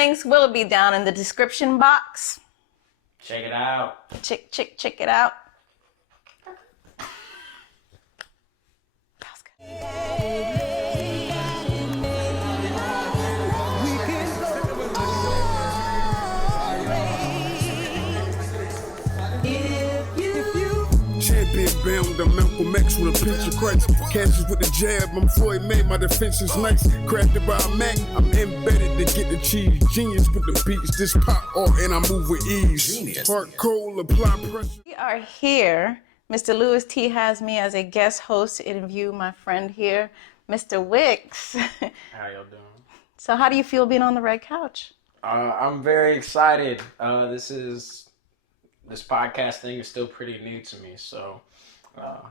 Links will be down in the description box. Check it out. Check it out. Bound, I'm Malcolm X with a pinch of Christ. Catches with the jab, I'm Floyd May, my defense is nice. Crafted by a Mac, I'm embedded to get the cheese. Genius with the beats, this pop art and I move with ease. Genius. Heart cold, apply pressure. We are here. Mr. Lewis T has me as a guest host to interview my friend here, Mr. Wickes. How y'all doing? So how do you feel being on the red couch? I'm very excited. This podcast thing is still pretty new to me, so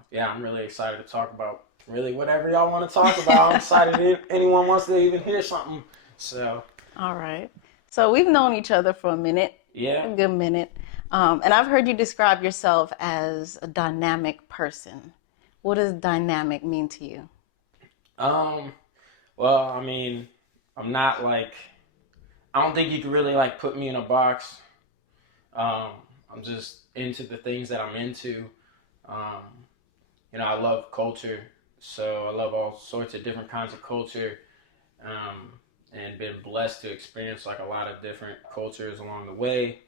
yeah, I'm really excited to talk about really whatever y'all want to talk about. I'm excited if anyone wants to even hear something. So. All right. So we've known each other for a minute. Yeah. A good minute. And I've heard you describe yourself as a dynamic person. What does dynamic mean to you? Well, I mean, I'm not like, I don't think you can really like put me in a box. I'm just into the things that I'm into. You know, I love culture, so I love all sorts of different kinds of culture, and been blessed to experience like a lot of different cultures along the way,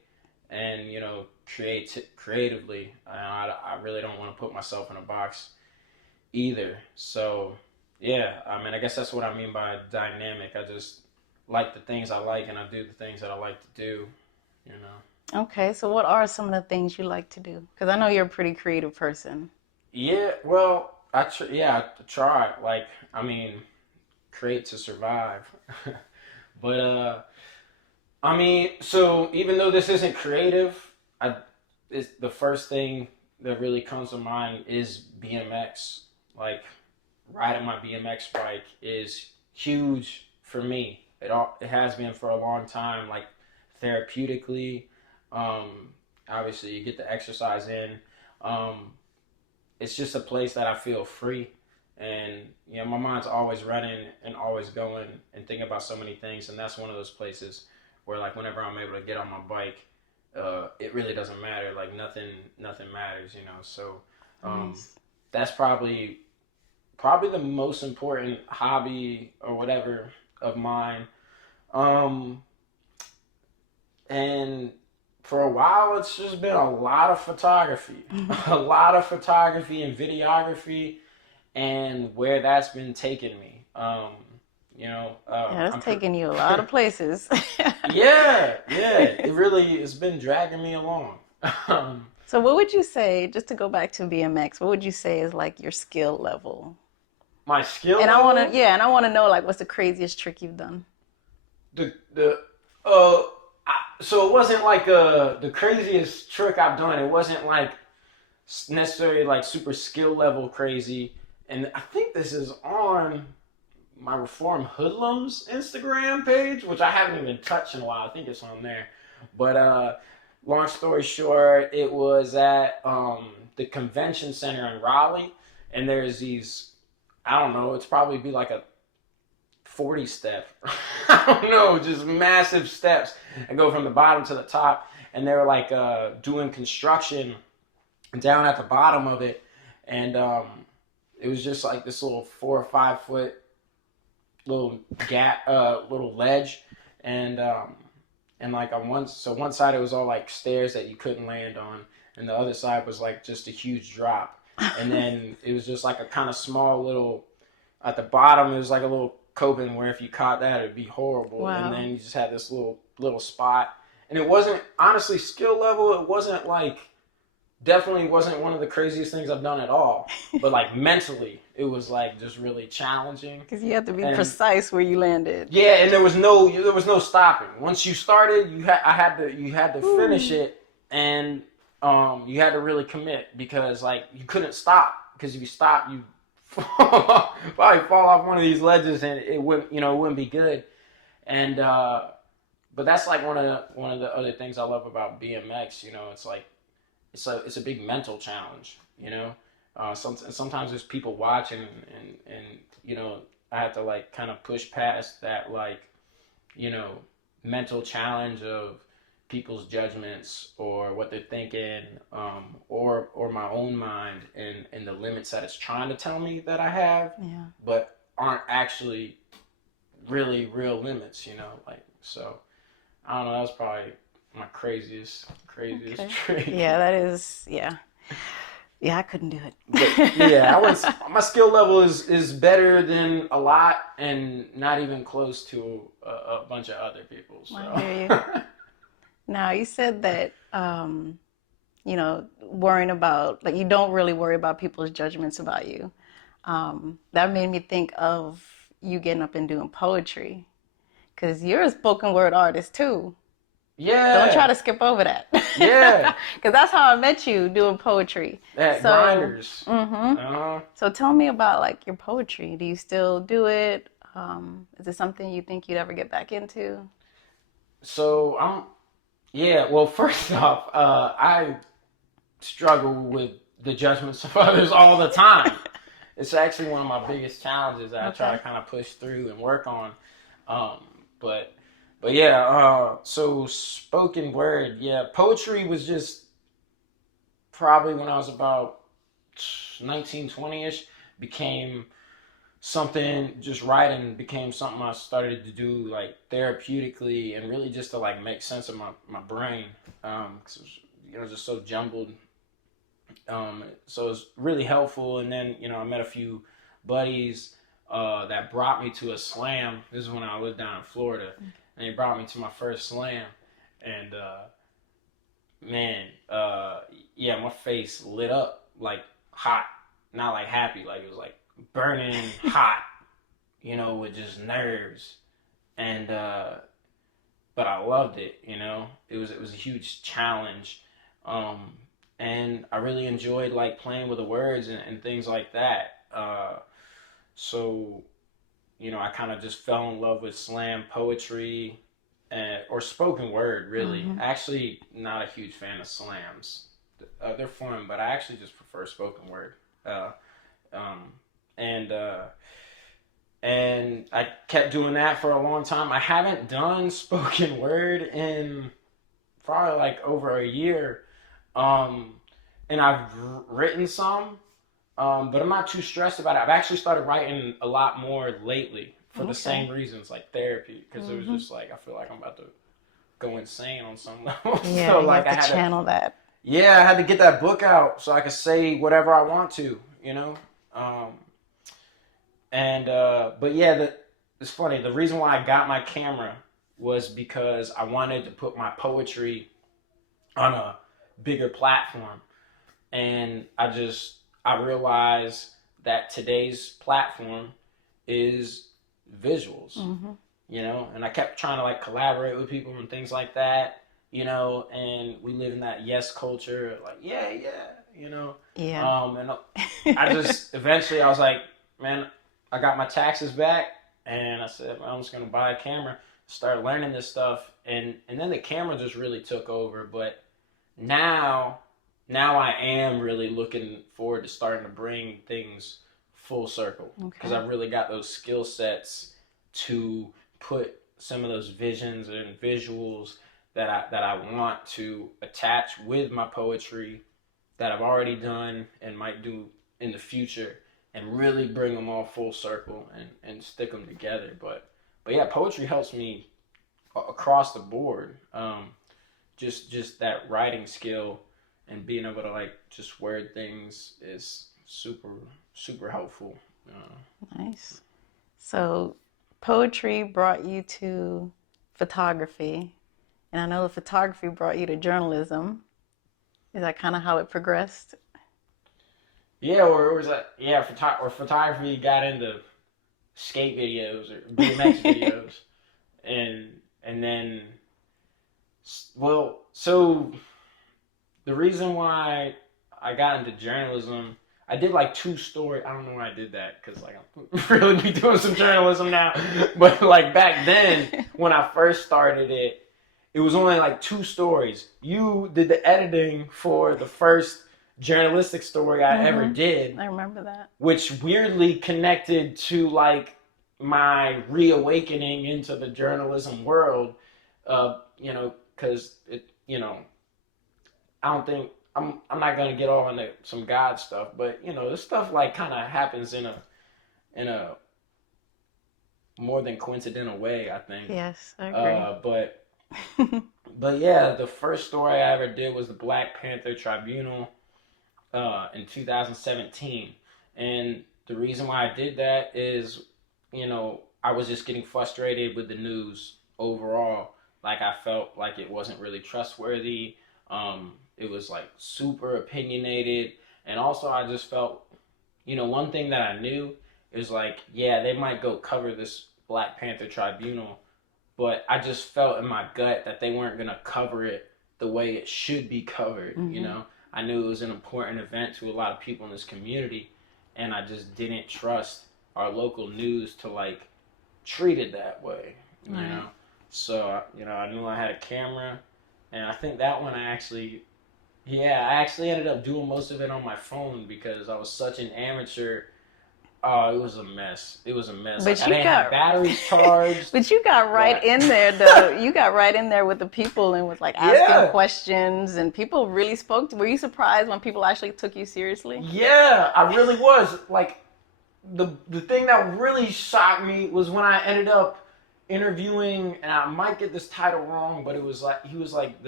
and you know, creatively. I really don't want to put myself in a box either. So yeah, I mean, I guess that's what I mean by dynamic. I just like the things I like, and I do the things that I like to do. You know. Okay, so what are some of the things you like to do? Because I know you're a pretty creative person. Yeah, well, I try. Like, I mean, create to survive. But I mean, so even though this isn't creative, it's the first thing that really comes to mind is BMX. Like, riding my BMX bike is huge for me. It has been for a long time. Like, therapeutically. Obviously you get the exercise in. It's just a place that I feel free, and you know, my mind's always running and always going and thinking about so many things, and that's one of those places where like whenever I'm able to get on my bike, it really doesn't matter. Like nothing matters, you know. So Nice. that's probably the most important hobby or whatever of mine. And for a while, it's just been a lot of photography, a lot of photography and videography, and where that's been taking me. You know, Yeah, it's taking you a lot of places. yeah, it really has been dragging me along. So what would you say, just to go back to BMX, what would you say is like your skill level? My skill And level? I want to know like what's the craziest trick you've done? So it wasn't like the craziest trick I've done. It wasn't like necessarily like super skill level crazy. And I think this is on my Reform Hoodlums Instagram page, which I haven't even touched in a while. I think it's on there. But long story short, it was at the convention center in Raleigh, and there's these, I don't know, it's probably be like a 40 step. I don't know, just massive steps and go from the bottom to the top. And they were like doing construction down at the bottom of it. And it was just like this little 4 or 5 foot little gap, little ledge. And like on one side it was all like stairs that you couldn't land on. And the other side was like just a huge drop. And then it was just like a kind of small little, at the bottom it was like a little coping where if you caught that it'd be horrible. Wow. And then you just had this little spot, and it wasn't honestly skill level. It wasn't like, definitely wasn't one of the craziest things I've done at all, but like mentally it was like just really challenging Because you have to be precise where you landed. Yeah, and there was no stopping. Once you started, you had to finish it, and you had to really commit, because like you couldn't stop, because if you stop you probably fall off one of these ledges and it wouldn't be good. And but that's like one of the other things I love about BMX. You know, it's like it's a big mental challenge. You know, sometimes there's people watching, and you know, I have to like kind of push past that, like, you know, mental challenge of people's judgments or what they're thinking, or my own mind and the limits that it's trying to tell me that I have, Yeah. but aren't actually really real limits, like, so I don't know, that's probably my craziest Okay. trick. Yeah, that is, yeah. Yeah, I couldn't do it. But yeah, my skill level is better than a lot and not even close to a bunch of other people. So I hear you. Now, you said that, worrying about, like, you don't really worry about people's judgments about you. That made me think of you getting up and doing poetry, because you're a spoken word artist too. Don't try yeah, to skip over that. yeah, Because that's how I met you, doing poetry. that So, grinders. hmm so tell me about like your poetry. Do you still do it? Is it something you think you'd ever get back into? So yeah. Well, first off, I struggle with the judgments of others all the time. It's actually one of my biggest challenges that I try Okay. to kind of push through and work on. Um, but but yeah, so spoken word, yeah, poetry was just probably when I was about 19, 20-ish, became something, just writing became something I started to do like therapeutically and really just to like make sense of my brain. 'Cause it was, just so jumbled. So it's really helpful. And then, I met a few buddies that brought me to a slam. This is when I lived down in Florida. And they brought me to my first slam. And man, yeah, my face lit up like hot. Not like happy, like it was like burning hot, with just nerves. And but I loved it, It was a huge challenge. And I really enjoyed like playing with the words and things like that. So, I kind of just fell in love with slam poetry or spoken word, really. Actually, not a huge fan of slams. They're fun, but I actually just prefer spoken word. Uh, um, and and I kept doing that for a long time. I haven't done spoken word in probably like over a year. Um, and I've written some, but I'm not too stressed about it. I've actually started writing a lot more lately for the Okay. same reasons, like therapy, because it was just like I feel like I'm about to go insane on some level. Yeah, So you like have I to had to, channel that. yeah, I had to get that book out so I could say whatever I want to. Um, and but yeah, it's funny. The reason why I got my camera was because I wanted to put my poetry on a bigger platform. And I realized that today's platform is visuals, and I kept trying to like collaborate with people and things like that, and we live in that yes culture, like, yeah, Yeah. and I just, eventually I was like, man, I got my taxes back and I said, I'm just going to buy a camera, start learning this stuff. And then the camera just really took over. But now I am really looking forward to starting to bring things full circle, because Okay. I've really got those skill sets to put some of those visions and visuals that I want to attach with my poetry that I've already done and might do in the future, and really bring them all full circle and stick them together. But yeah, poetry helps me across the board. Just that writing skill and being able to like just word things is super helpful. Nice. So, poetry brought you to photography, and I know the photography brought you to journalism. Is that kind of how it progressed? Yeah, or was that, yeah, or photography got into skate videos or BMX videos, and then, well, so the reason why I got into journalism, I did like two stories. I don't know why I did that, because like I'm really be doing some journalism now. But like back then, when I first started it was only like two stories. You did the editing for the first journalistic story I ever did, I remember that. which weirdly connected to like my reawakening into the journalism world. You know, because it, you know, I don't think I'm not gonna get all into some God stuff, but you know, this stuff like kind of happens in a more than coincidental way, I think. Yes, I agree. But but yeah, the first story I ever did was the Black Panther Tribunal in 2017, and the reason why I did that is, you know, I was just getting frustrated with the news overall. Like I felt like it wasn't really trustworthy. It was like super opinionated, and also I just felt, you know, one thing that I knew is like, yeah, they might go cover this Black Panther Tribunal, but I just felt in my gut that they weren't gonna cover it the way it should be covered. You know, I knew it was an important event to a lot of people in this community, and I just didn't trust our local news to like treat it that way. You know, so you know, I knew I had a camera, and I think that one I actually ended up doing most of it on my phone because I was such an amateur. Oh, it was a mess. It was a mess. But Like, I you didn't got have batteries charged. but you got right Like, in there though. You got right in there with the people and was like asking yeah, questions, and people really spoke to. Were you surprised when people actually took you seriously? yeah, I really was. Like, the thing that really shocked me was when I ended up interviewing, and I might get this title wrong, but it was like he was like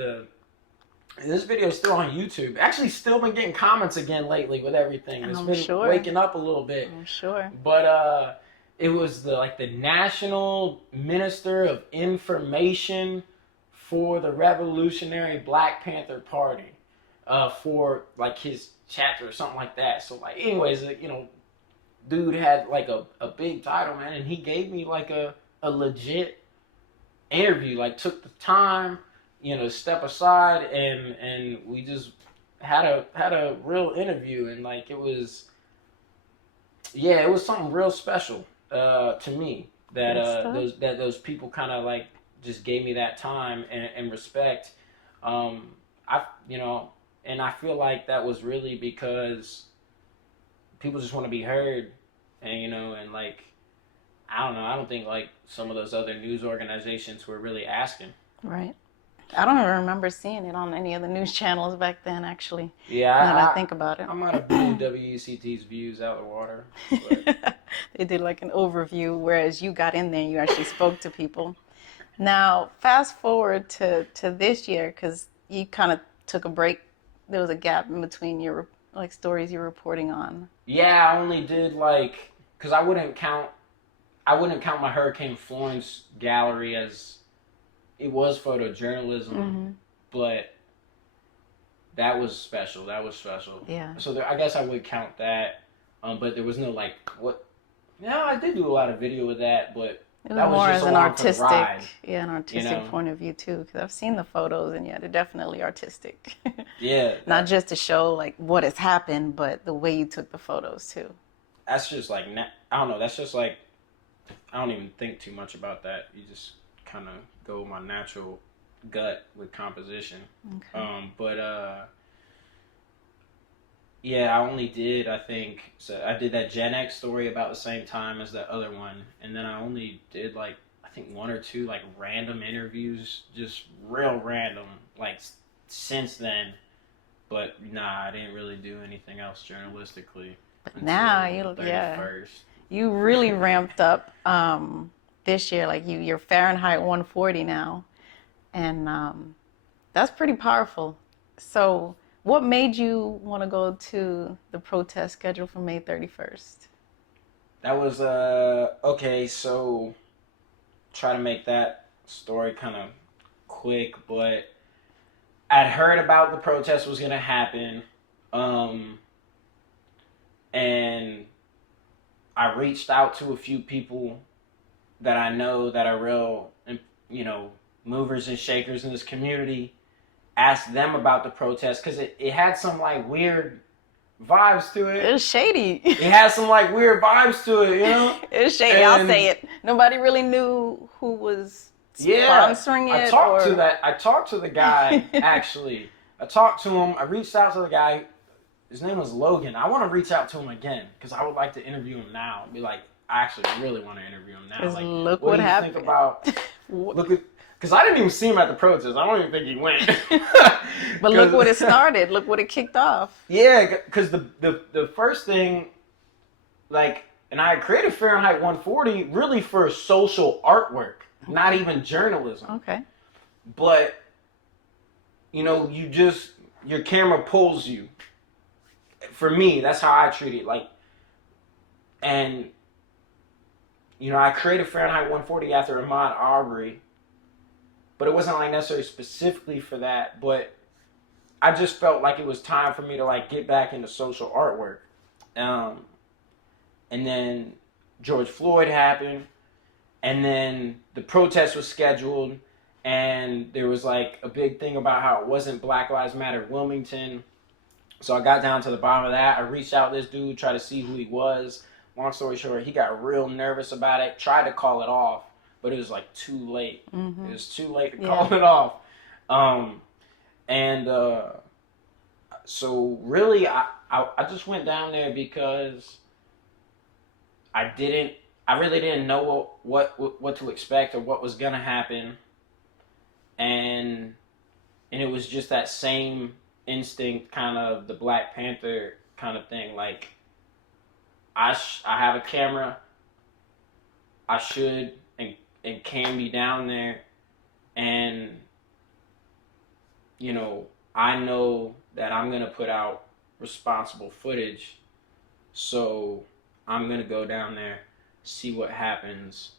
this video is still on YouTube. Actually, still been getting comments again lately with everything. It's I'm been sure. waking up a little bit. I'm sure. But it was the National Minister of Information for the Revolutionary Black Panther Party, for like his chapter or something like that. So like, anyways, you know, dude had like a big title, man, and he gave me like a legit interview. Like, took the time, you know, step aside, and we just had a real interview, and like it was something real special to me that those people kind of like just gave me that time and respect. I you know, and I feel like that was really because people just want to be heard, and you know, and like I don't know, I don't think like some of those other news organizations were really asking. Right. I don't even remember seeing it on any of the news channels back then, actually. Yeah, Now that I think about it. I might have blew WECT's views out of the water. But They did like an overview, whereas you got in there and you actually spoke to people. Now, fast forward to this year, because you kind of took a break. There was a gap in between your like stories you're reporting on. yeah, I only did like, because I wouldn't count my Hurricane Florence gallery as it was photojournalism, but that was special. That was special. Yeah. So I guess I would count that, but there was no like what. Yeah, I did do a lot of video with that, but It was that was more just as an along for the artistic, ride. an artistic know? point of view too. Because I've seen the photos, and yeah, they're definitely artistic. Yeah, Not just to show like what has happened, but the way you took the photos too. that's just like I don't know. That's just like I don't even think too much about that. You just kind of go with my natural gut with composition. Okay. But yeah, I only did, I think, so I did that Gen X story about the same time as that other one, and then I only did like I think one or two like random interviews, just real random, like since then. But nah, I didn't really do anything else journalistically. But now you really ramped up this year. Like you're Fahrenheit 140 now, and that's pretty powerful. So, what made you want to go to the protest scheduled for May 31st? That was okay. So, try to make that story kind of quick, but I'd heard about the protest was gonna happen, and I reached out to a few people that I know that are real, you know, movers and shakers in this community. Asked them about the protest because it had some like weird vibes to it. It was shady. It had some like weird vibes to it, you know? It was shady. I'll say it. Nobody really knew who was sponsoring it. I talked to the guy, actually. I talked to him. I reached out to the guy. His name was Logan. I want to reach out to him again because I would like to interview him now. Be like, I actually really want to interview him now. Like, look what what do you happened. think about? Because because I didn't even see him at the protest. I don't even think he went. But look what it started. Look what it kicked off. Yeah, because the first thing, like, and I created Fahrenheit 140 really for social artwork, not even journalism. Okay. But, you know, your camera pulls you. For me, that's how I treat it. Like, and, you know, I created Fahrenheit 140 after Ahmaud Arbery, but it wasn't like necessarily specifically for that, but I just felt like it was time for me to like get back into social artwork. And then George Floyd happened, and then the protest was scheduled, and there was like a big thing about how it wasn't Black Lives Matter Wilmington. So I got down to the bottom of that. I reached out to this dude, tried to see who he was. Long story short, he got real nervous about it, tried to call it off, but it was like too late. It was too late to call it off. So really, I just went down there because I really didn't know what to expect or what was gonna happen, and it was just that same instinct, kind of the Black Panther kind of thing. Like, I have a camera. I should and can be down there, and you know, I know that I'm gonna put out responsible footage, so I'm gonna go down there, see what happens,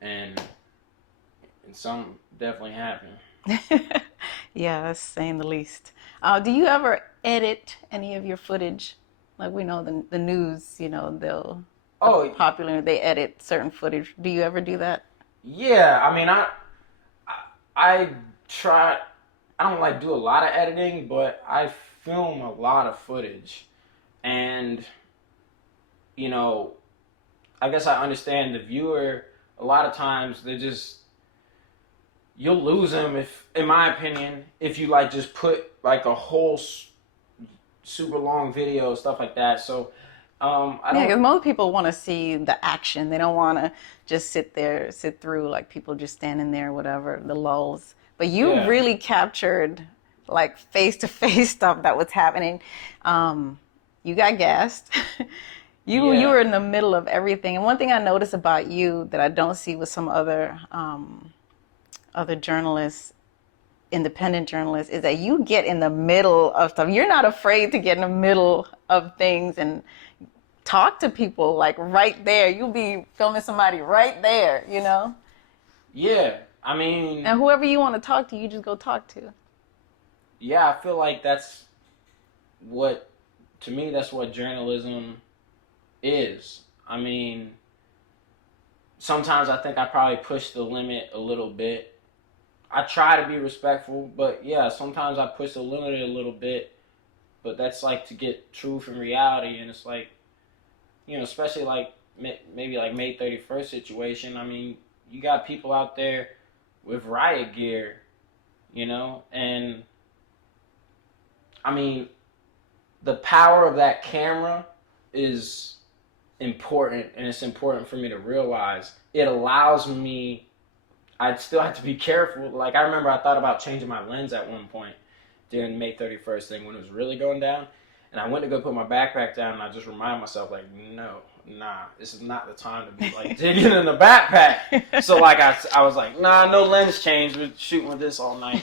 and something definitely happened. Yeah, that's saying the least. Do you ever edit any of your footage? Like, we know the news, you know, they'll popular, they edit certain footage. Do you ever do that? Yeah, I mean, I try. I don't like do a lot of editing, but I film a lot of footage, and you know, I guess I understand the viewer. A lot of times you'll lose them if, in my opinion, if you like just put like a whole super long video, stuff like that. So because most people want to see the action. They don't want to just sit through like people just standing there, whatever, the lulls. But you really captured like face-to-face stuff that was happening. You got gassed. You were in the middle of everything. And one thing I noticed about you that I don't see with some other journalists, independent journalists, is that you get in the middle of stuff. You're not afraid to get in the middle of things and talk to people like right there. You'll be filming somebody right there, you know? Yeah, I mean... And whoever you want to talk to, you just go talk to. Yeah, I feel like that's what journalism is. I mean, sometimes I think I probably push the limit a little bit. I try to be respectful, but yeah, sometimes I push the limit a little bit, but that's like to get truth and reality, and it's like, you know, especially like maybe like May 31st situation. I mean, you got people out there with riot gear, you know, and I mean, the power of that camera is important, and it's important for me to realize. It allows me, I'd still have to be careful. Like, I remember I thought about changing my lens at one point during the May 31st thing when it was really going down. And I went to go put my backpack down, and I just reminded myself, like, this is not the time to be, like, digging in the backpack. So, like, I was like, no lens change. We're shooting with this all night,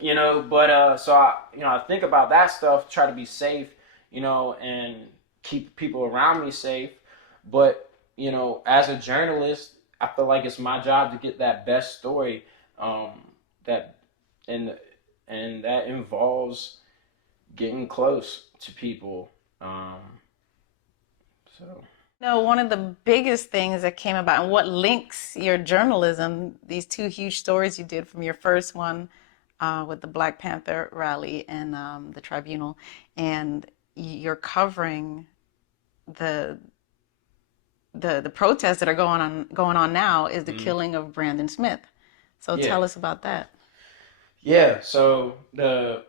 you know. But, so, I think about that stuff, try to be safe, you know, and keep people around me safe. But, you know, as a journalist, I feel like it's my job to get that best story, and that involves getting close to people. One of the biggest things that came about, and what links your journalism, these two huge stories you did, from your first one with the Black Panther rally and the tribunal, and you're covering the protests that are going on now, is the killing of Brandon Smith. So tell us about that. Yeah, so Brandon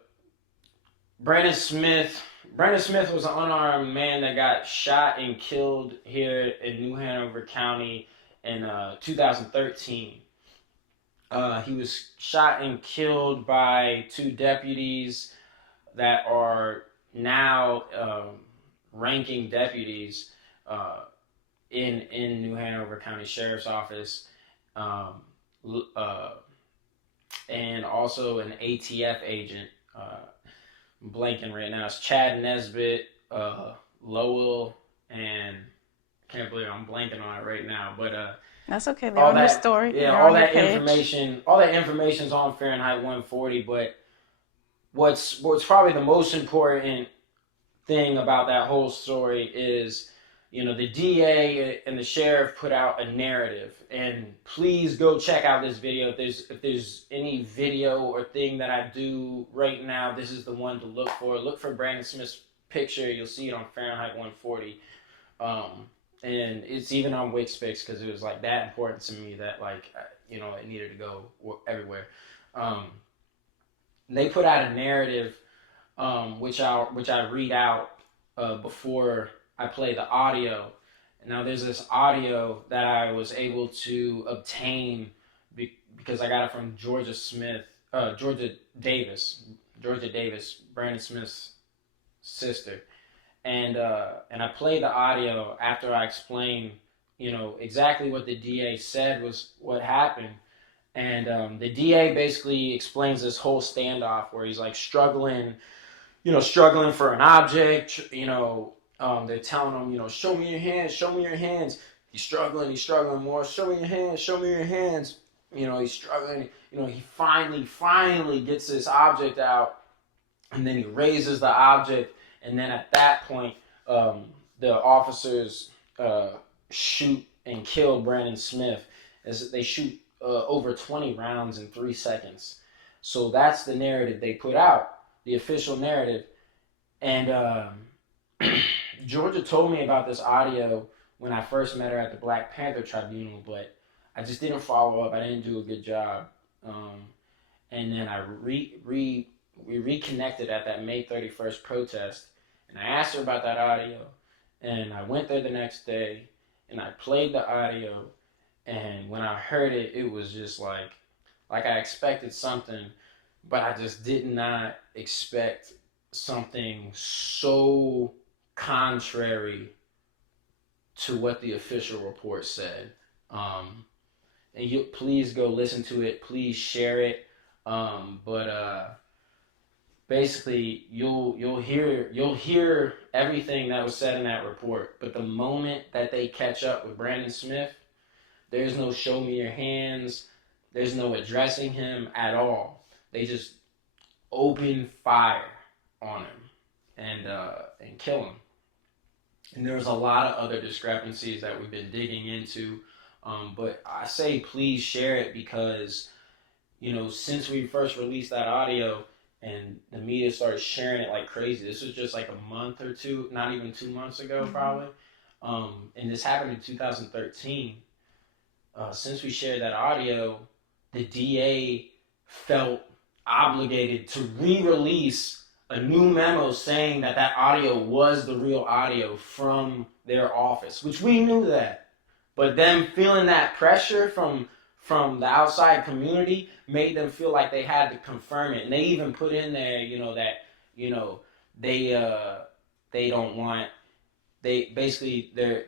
Smith was an unarmed man that got shot and killed here in New Hanover County in 2013. He was shot and killed by two deputies that are now ranking deputies in New Hanover County Sheriff's Office, um, uh, and also an ATF agent. I'm blanking right now. It's Chad Nesbitt, Lowell, and I can't believe I'm blanking on it right now. But That's okay. They're all on your that, story. yeah, They're all on your that page. information's on Fahrenheit 140. But what's probably the most important thing about that whole story is, the DA and the sheriff put out a narrative. And please go check out this video. If there's any video or thing that I do right now, this is the one to look for. Look for Brandon Smith's picture. You'll see it on Fahrenheit 140. And it's even on Wickes because it was like that important to me that it needed to go everywhere. They put out a narrative, which I read out before I play the audio. Now there's this audio that I was able to obtain because I got it from Georgia Davis, Brandon Smith's sister, and I played the audio after I explained, exactly what the DA said was what happened. And the DA basically explains this whole standoff where he's like struggling for an object. They're telling him, show me your hands, show me your hands. He's struggling more. Show me your hands, show me your hands. He's struggling. He finally gets this object out, and then he raises the object, and then at that point, the officers shoot and kill Brandon Smith as they shoot over 20 rounds in 3 seconds. So that's the narrative they put out, the official narrative. And Georgia told me about this audio when I first met her at the Black Panther Tribunal, but I just didn't follow up. I didn't do a good job. And then we reconnected at that May 31st protest, and I asked her about that audio, and I went there the next day, and I played the audio, and when I heard it, it was just like I expected something, but I just did not expect something so contrary to what the official report said. And you please go listen to it. Please share it. But basically, you'll hear everything that was said in that report. But the moment that they catch up with Brandon Smith, there's no show me your hands. There's no addressing him at all. They just open fire on him and kill him. And there's a lot of other discrepancies that we've been digging into. But I say please share it because, since we first released that audio and the media started sharing it like crazy, this was just like a month or two, not even 2 months ago, probably. And this happened in 2013. Since we shared that audio, the DA felt obligated to re-release a new memo saying that audio was the real audio from their office, which we knew that. But them feeling that pressure from the outside community made them feel like they had to confirm it. And they even put in there, they don't want they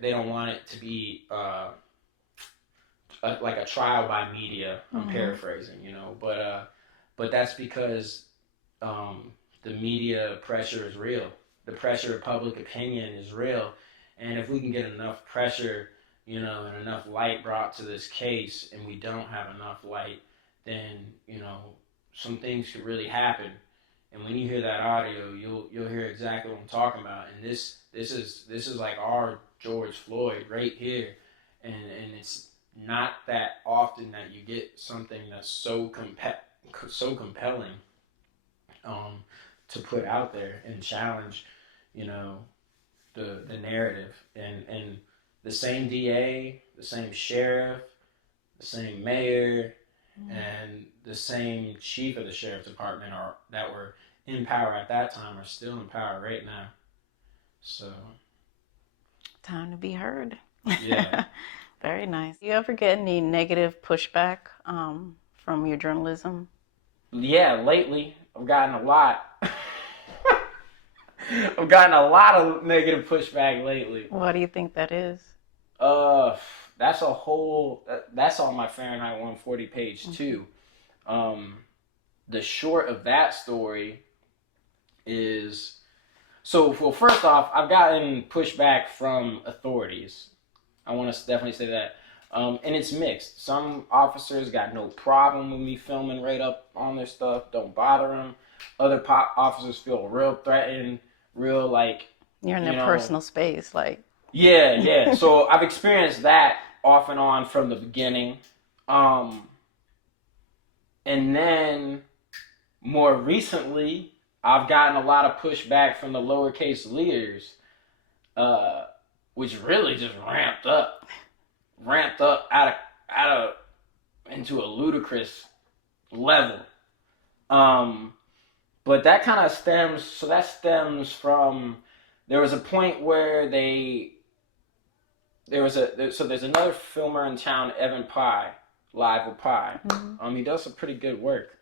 don't want it to be like a trial by media. I'm paraphrasing, but that's because the media pressure is real. The pressure of public opinion is real, and if we can get enough pressure, and enough light brought to this case, and we don't have enough light, then some things could really happen. And when you hear that audio, you'll hear exactly what I'm talking about. And this is like our George Floyd right here, and it's not that often that you get something that's so compelling to put out there and challenge, the narrative. And the same DA, the same sheriff, the same mayor, and the same chief of the sheriff's department that were in power at that time are still in power right now. So Time to be heard. yeah. Very nice. Do you ever get any negative pushback from your journalism? Yeah, lately I've gotten a lot. I've gotten a lot of negative pushback lately. Why do you think that is? Uh, that's a whole. That's on my Fahrenheit 140 page too. The short of that story is well. First off, I've gotten pushback from authorities. I want to definitely say that. And it's mixed. Some officers got no problem with me filming right up on their stuff. Don't bother them. Other officers feel real threatened, real like You're in their personal space, like. Yeah. So I've experienced that off and on from the beginning. And then more recently, I've gotten a lot of pushback from the lowercase leaders, which really just ramped up out of into a ludicrous level. But that kind of stems from, there was a point where there's another filmer in town, Evan Pye, Live with Pye. He does some pretty good work.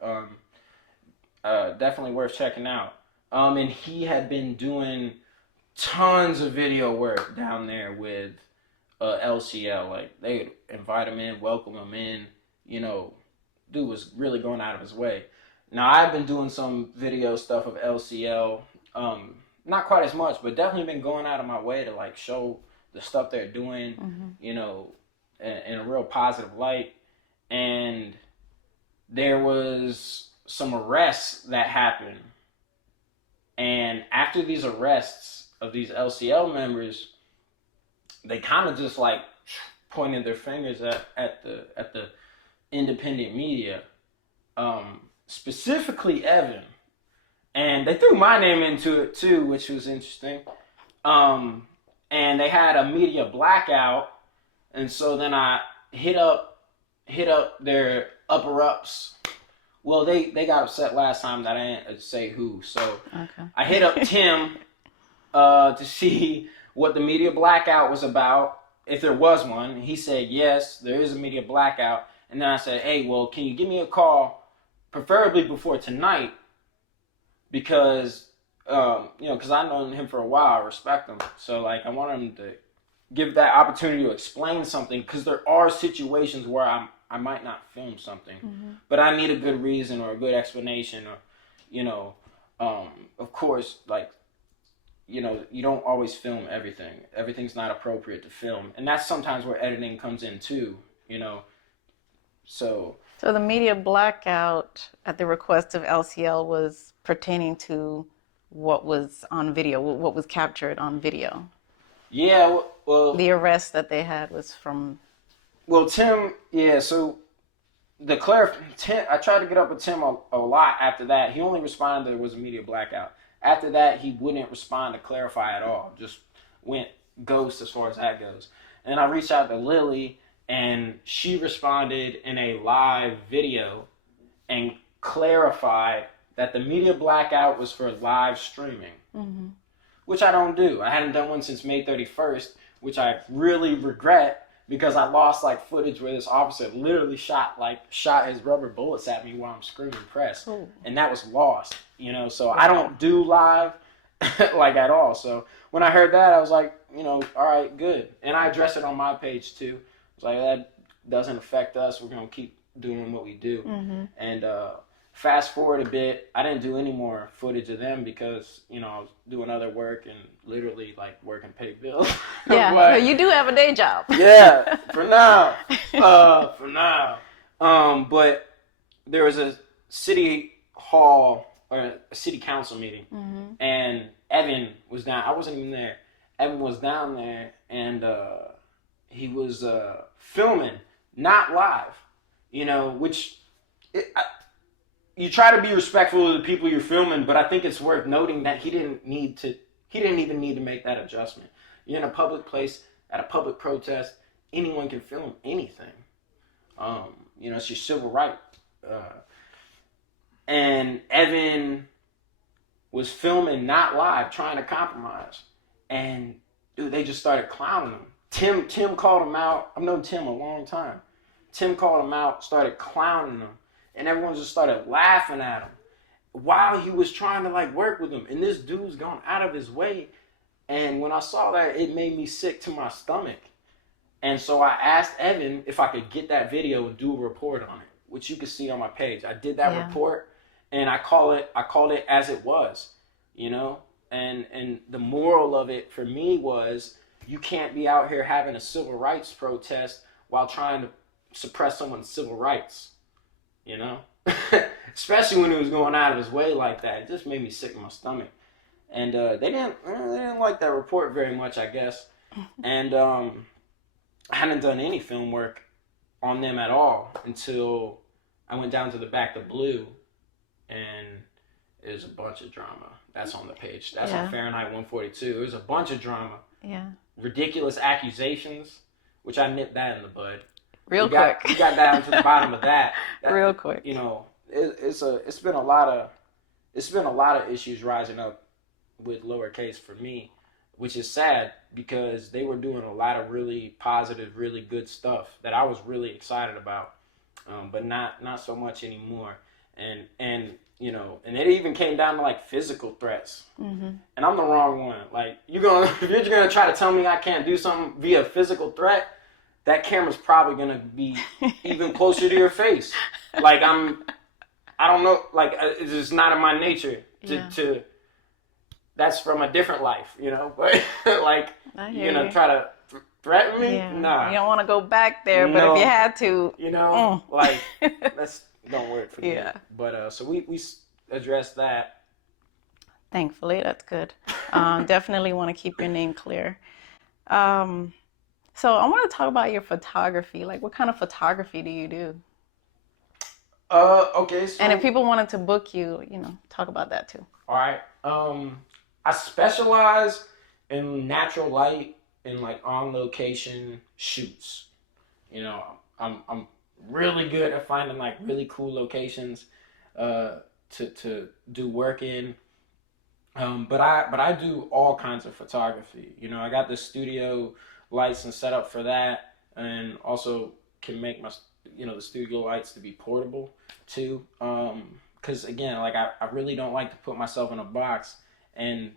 Definitely worth checking out. And he had been doing tons of video work down there with LCL. Like, they would invite him in, welcome him in. Dude was really going out of his way. Now, I've been doing some video stuff of LCL. Not quite as much, but definitely been going out of my way to like show the stuff they're doing, in a real positive light. And there was some arrests that happened. And after these arrests of these LCL members, they kind of just like pointed their fingers at the independent media, specifically Evan. And they threw my name into it too, which was interesting. And they had a media blackout, and so then I hit up their upper ups. Well, they got upset last time that I didn't say who, so okay. I hit up Tim to see what the media blackout was about, if there was one. He said yes, there is a media blackout. And then I said, hey, well, can you give me a call, preferably before tonight? Because, because I've known him for a while, I respect him. So, like, I want him to give that opportunity to explain something, because there are situations where I might not film something, but I need a good reason or a good explanation, or, of course, like, you don't always film everything. Everything's not appropriate to film. And that's sometimes where editing comes in too, So the media blackout at the request of LCL was pertaining to what was on video, what was captured on video. Yeah, well, the arrest that they had was from. Well, Tim, yeah. So I tried to get up with Tim a lot after that. He only responded there was a media blackout. After that, he wouldn't respond to clarify at all. Just went ghost as far as that goes. And I reached out to Lily, and she responded in a live video and clarified that the media blackout was for live streaming, which I don't do. I hadn't done one since May 31st, which I really regret, because I lost like footage where this officer literally shot his rubber bullets at me while I'm screaming press. Oh. And that was lost, so I don't do live like at all. So when I heard that, I was like, all right, good. And I addressed it on my page too. It's like, that doesn't affect us. We're going to keep doing what we do. And fast forward a bit, I didn't do any more footage of them because, I was doing other work and literally like working pay bills. Yeah, but, so you do have a day job. Yeah, for now. But there was a city hall or a city council meeting, and Evan was down. I wasn't even there. Evan was down there, and he was filming, not live, which you try to be respectful of the people you're filming, but I think it's worth noting that he didn't even need to make that adjustment. You're in a public place, at a public protest, anyone can film anything. It's your civil right. And Evan was filming not live, trying to compromise. And dude, they just started clowning him. Tim called him out. I've known Tim a long time. Tim called him out, started clowning him. and everyone just started laughing at him while he was trying to like work with him. And this dude's gone out of his way. And when I saw that, it made me sick to my stomach. And so I asked Evan if I could get that video and do a report on it, which you can see on my page. I did that report, and I called it as it was, you know? And the moral of it for me was, you can't be out here having a civil rights protest while trying to suppress someone's civil rights, you know? Especially when he was going out of his way like that. It just made me sick in my stomach. And they didn't like that report very much, I guess. And I hadn't done any film work on them at all until I went down to the back of Blue, and there's a bunch of drama. That's on the page. That's on Fahrenheit 142. There's a bunch of drama. Yeah. Ridiculous accusations, which I nipped that in the bud. Real quick. We got down to the bottom of that. Real quick. You know, it's been a lot of issues rising up with lowercase for me, which is sad because they were doing a lot of really positive, really good stuff that I was really excited about, but not so much anymore. And you know, and it even came down to like physical threats. Mm-hmm. And I'm the wrong one. Like, if you're gonna try to tell me I can't do something via physical threat, that camera's probably gonna be even closer to your face. Like, I don't know, like, it's just not in my nature to that's from a different life, you know? But like, you're gonna try to threaten me? Yeah. Nah. You don't want to go back there, but if you had to, you know, like, that's don't work for me. Yeah. But so we addressed that. Thankfully, that's good. Definitely want to keep your name clear. So I want to talk about your photography. Like, what kind of photography do you do? Okay. So, and if people wanted to book you, you know, talk about that too. All right. I specialize in natural light and like on location shoots. You know, I'm really good at finding like really cool locations to do work in. But I do all kinds of photography. You know, I got the studio lights and set up for that, and also can make my, you know, the studio lights to be portable too. Because again, like I really don't like to put myself in a box, and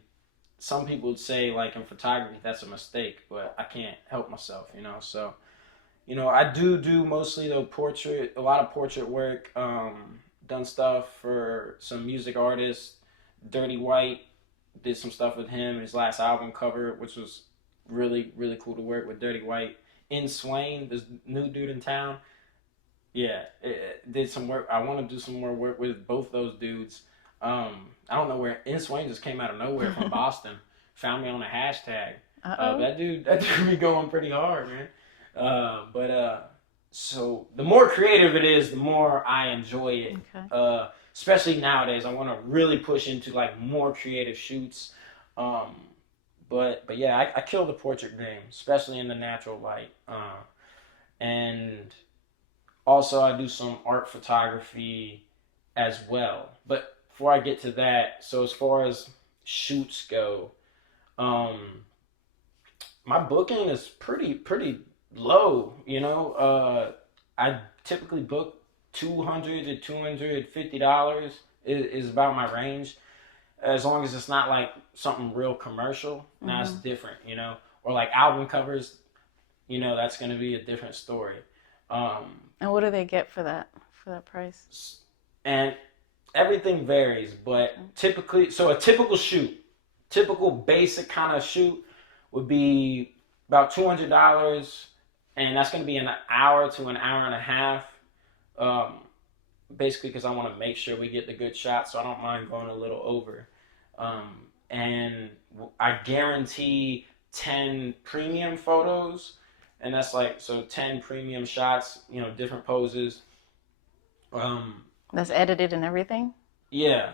some people would say like in photography that's a mistake, but I can't help myself, you know. So, you know, I do mostly a lot of portrait work. Done stuff for some music artists. Dirty White, did some stuff with him, his last album cover, which was really, really cool to work with Dirty White. In Swain, this new dude in town, did some work. I want to do some more work with both those dudes. I don't know where. In Swain just came out of nowhere from Boston. Found me on a hashtag. That dude be going pretty hard, man. So the more creative it is, the more I enjoy it. Okay. Especially nowadays, I want to really push into like more creative shoots. But yeah, I kill the portrait game, especially in the natural light. And also I do some art photography as well. But before I get to that, so as far as shoots go, my booking is pretty low, you know. I typically book $200 to $250 is about my range, as long as it's not like something real commercial. Now it's different, you know, or like album covers, you know, that's going to be a different story. And what do they get for that price? And everything varies, but typically, so a typical basic kind of shoot would be about $200, and that's going to be an hour to an hour and a half. Basically because I want to make sure we get the good shots, so I don't mind going a little over. And I guarantee 10 premium photos, and that's like, so 10 premium shots, you know, different poses. That's edited and everything? Yeah.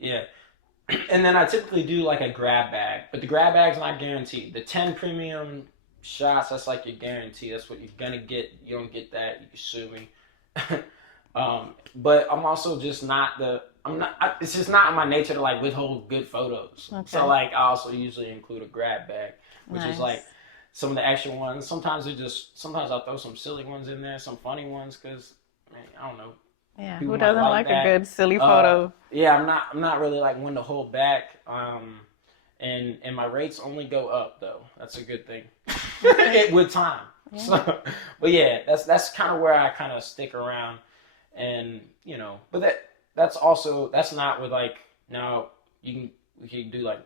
And then I typically do like a grab bag, but the grab bag's not guaranteed. The 10 premium shots, that's like your guarantee. That's what you're gonna get. You don't get that, you can sue me. But I'm also just it's just not in my nature to like withhold good photos. Okay. So like I also usually include a grab bag, which is like some of the extra ones. Sometimes I'll throw some silly ones in there, some funny ones, because I don't know, Yeah, People who might doesn't like like a that. good silly photo? Yeah, I'm not really like one to hold back. And my rates only go up though. That's a good thing. With time. Yeah. So, but yeah, that's kind of where I kind of stick around, and you know, but that's not with like now we can do like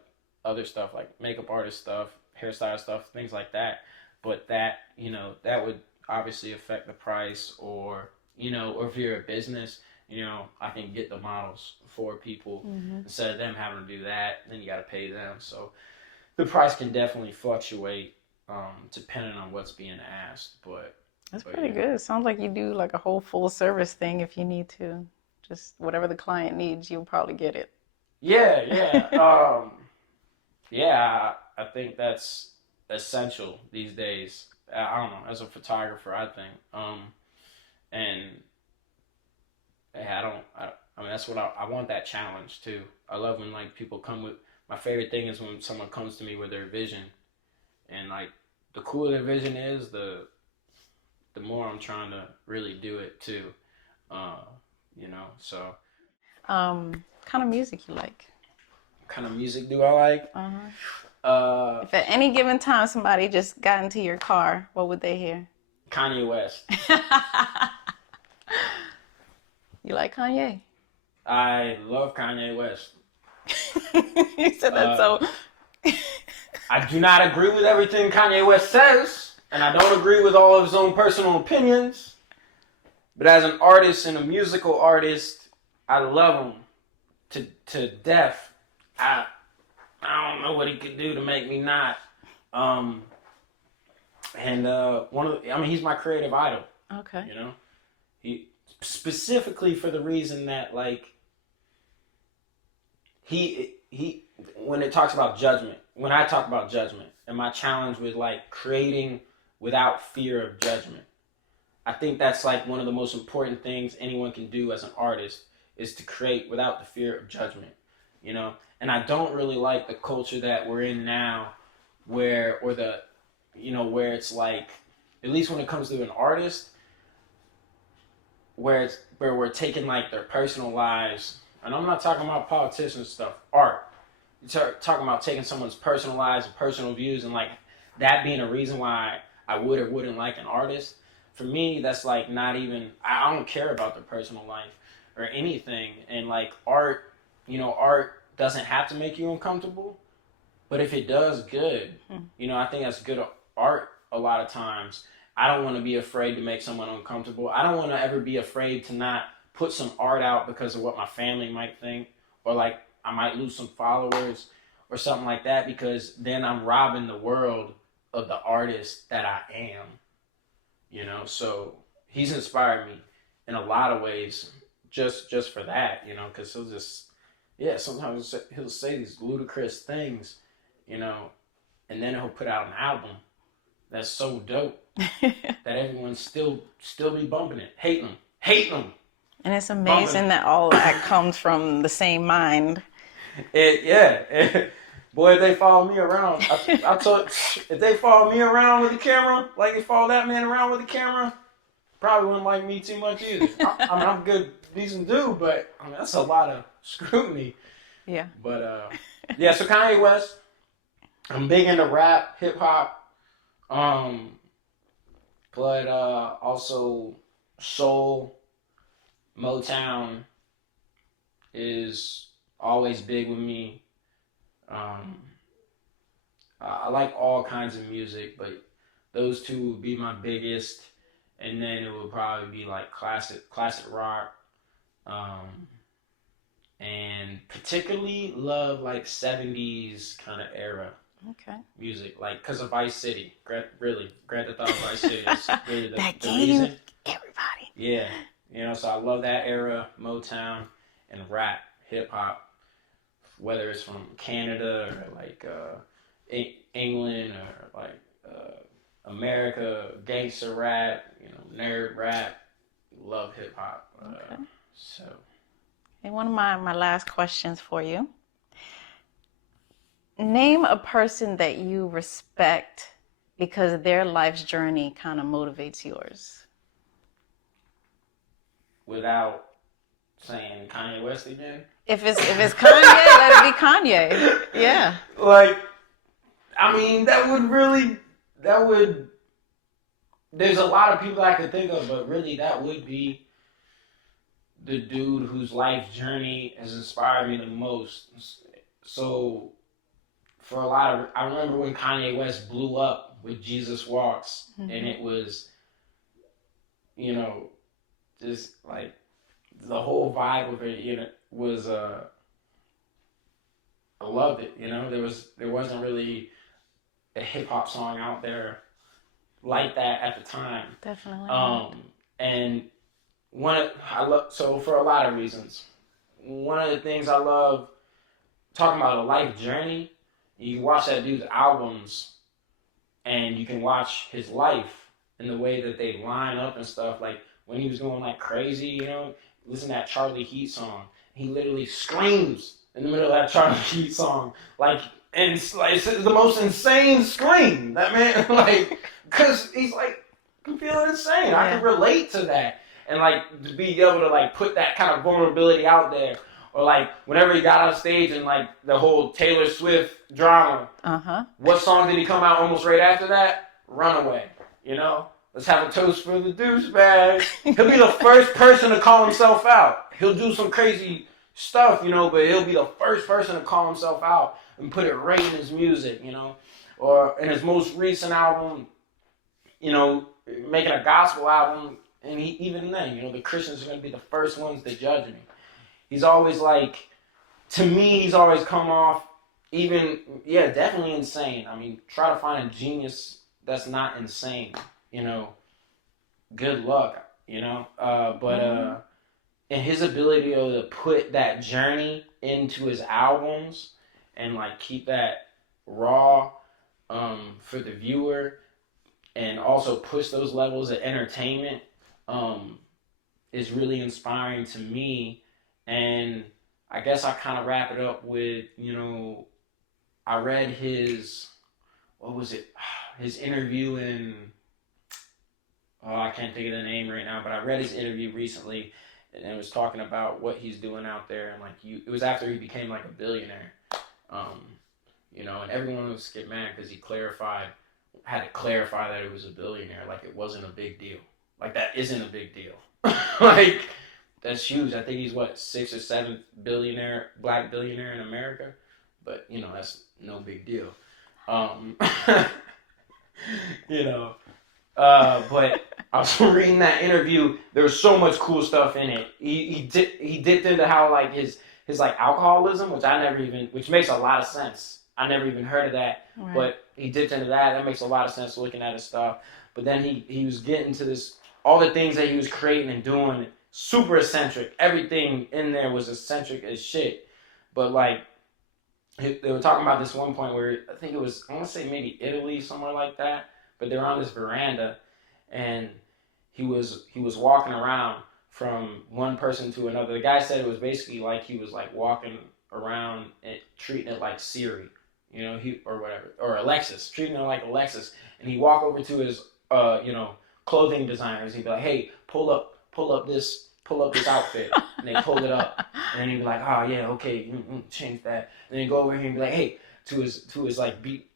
other stuff like makeup artist stuff, hairstyle stuff, things like that. But that you know that would obviously affect the price, or you know, or if you're a business, you know, I can get the models for people instead of them having to do that. Then you got to pay them, so the price can definitely fluctuate depending on what's being asked. That's But pretty yeah. good. Sounds like you do like a whole full service thing if you need to. Just whatever the client needs, you'll probably get it. Yeah, yeah. Yeah, I think that's essential these days. I don't know, as a photographer, I think. And yeah, I mean, that's what I want that challenge too. I love when like people come with, my favorite thing is when someone comes to me with their vision. And like, the cooler their vision is, the more I'm trying to really do it too. Uh, you know, so Kind of music you like? what kind of music do I like? If at any given time somebody just got into your car, what would they hear? Kanye West. You like Kanye? I love Kanye West. You said that so. I do not agree with everything Kanye West says, and I don't agree with all of his own personal opinions. But as an artist and a musical artist, I love him to death. I don't know what he could do to make me not. And he's my creative idol. Okay. You know, he specifically for the reason that like he when it talks about judgment, when I talk about judgment and my challenge with like creating without fear of judgment, I think that's like one of the most important things anyone can do as an artist is to create without the fear of judgment, you know? And I don't really like the culture that we're in now where it's like, at least when it comes to an artist, where we're taking like their personal lives, and I'm not talking about politician stuff, art. You're talking about taking someone's personal lives and personal views and like that being a reason why I would or wouldn't like an artist. For me, that's like not even, I don't care about their personal life or anything. And like art, art doesn't have to make you uncomfortable, but if it does, good. I think that's good art a lot of times. I don't want to be afraid to make someone uncomfortable. I don't want to ever be afraid to not put some art out because of what my family might think, or like I might lose some followers or something like that, because then I'm robbing the world of the artist that I am. So he's inspired me in a lot of ways just for that, because he'll just, sometimes he'll say these ludicrous things, and then he'll put out an album that's so dope that everyone still be bumping it, hating him. And it's amazing that all that comes from the same mind. Boy, if they follow me around, I told, if they follow me around with the camera, like they follow that man around with the camera, probably wouldn't like me too much either. I'm a good, decent dude, but that's a lot of scrutiny. Yeah. But so Kanye West, I'm big into rap, hip hop, but also soul, Motown is always big with me. I like all kinds of music, but those two would be my biggest, and then it would probably be like classic rock, and particularly love like 70s kind of era music, like because of Vice City. Grand Theft Auto Vice City is really the reason. Everybody. Yeah, so I love that era, Motown and rap, hip hop. Whether it's from Canada or like England or like America, gangster rap, nerd rap, love hip hop. And one of my last questions for you. Name a person that you respect because their life's journey kind of motivates yours. Without saying Kanye West again. If it's Kanye, let it be Kanye. Yeah. Like, I mean, that would. There's a lot of people I could think of, but really, that would be the dude whose life journey has inspired me the most. So, for a lot of, I remember when Kanye West blew up with Jesus Walks, and it was, you know, just like the whole vibe of it, you know, was I loved it. You know, there wasn't really a hip hop song out there like that at the time. Definitely. And so for a lot of reasons, one of the things I love talking about a life journey, you can watch that dude's albums and you can watch his life and the way that they line up and stuff. Like when he was going like crazy, you know, listen to that Charlie Heat song. He literally screams in the middle of that Charlie Heat song. And it's the most insane scream. That man, like, because he's like, I'm feeling insane. Yeah. I can relate to that. And like, to be able to like put that kind of vulnerability out there. Or like, whenever he got on stage and like the whole Taylor Swift drama. What song did he come out almost right after that? Runaway. You know? Let's have a toast for the douchebag. He'll be the first person to call himself out. He'll do some crazy stuff, you know, but he'll be the first person to call himself out and put it right in his music, you know. Or in his most recent album, you know, making a gospel album, and even then, you know, the Christians are going to be the first ones to judge me. He's always like, to me, he's always come off definitely insane. I mean, try to find a genius that's not insane, you know, good luck, you know. And his ability to put that journey into his albums and like keep that raw for the viewer and also push those levels of entertainment is really inspiring to me. And I guess I kind of wrap it up with, you know, I read his interview in, I can't think of the name right now, but I read his interview recently and it was talking about what he's doing out there. And like, it was after he became like a billionaire, you know, and everyone was getting mad because he had to clarify that it was a billionaire. Like it wasn't a big deal. Like that isn't a big deal. Like that's huge. I think he's 6th or 7th black billionaire in America, but you know, that's no big deal. You know, but I was reading that interview. There was so much cool stuff in it. He dipped into how like his like alcoholism, which makes a lot of sense. I never even heard of that, right. But he dipped into that. That makes a lot of sense looking at his stuff. But then he was getting to all the things that he was creating and doing, super eccentric. Everything in there was eccentric as shit. But like, they were talking about this one point where I think it was, I want to say maybe Italy, somewhere like that. But they're on this veranda, and he was walking around from one person to another. The guy said it was basically like he was like walking around and treating it like Siri, you know, or Alexis, treating it like Alexis. And he'd walk over to his, you know, clothing designers. He'd be like, "Hey, pull up this outfit," and they pulled it up, and then he'd be like, "Oh yeah, okay, change that." And then he'd go over here and be like, "Hey," to his like beat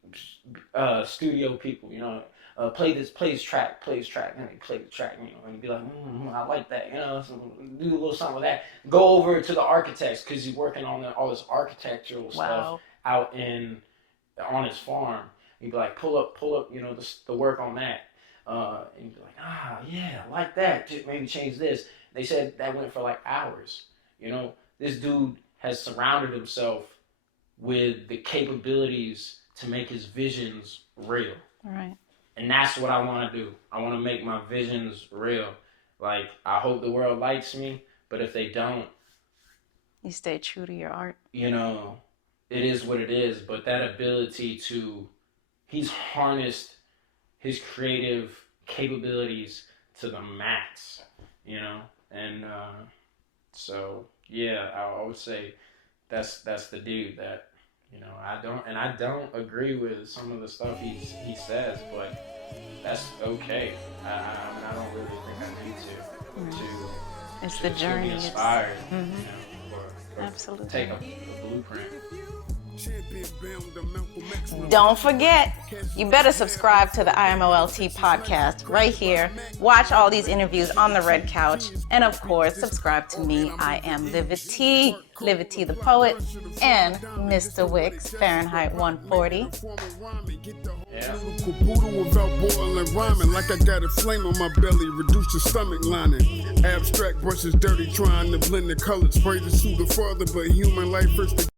studio people, you know, play this track, and they play the track, you know, and be like, I like that, you know, so do a little something with that. Go over to the architects because he's working on all this architectural stuff out on his farm. He'd be like, pull up, you know, the work on that, and he'd be like, yeah, I like that. Maybe change this. They said that went for like hours. You know, this dude has surrounded himself with the capabilities to make his visions real. Right. And that's what I want to do. I want to make my visions real. Like, I hope the world likes me, but if they don't, you stay true to your art. You know, it is what it is. But that ability he's harnessed his creative capabilities to the max, you know? And so, yeah, I would say that's the dude that, you know, I don't agree with some of the stuff he says, but that's okay. I mean, I don't really think I need to It's the She'll journey. be inspired. Or Absolutely. take a blueprint. Don't forget, you better subscribe to the IMOLT podcast right here. Watch all these interviews on the red couch. And of course, subscribe to me. I am Livity the Poet, and Mr. Wickes, Fahrenheit 140. Yeah. Caboodle without boiling rhyming, like I got a flame on my belly, reduce the stomach lining. Abstract brushes dirty, trying to blend the colors. Spray the suit farther, but human life first.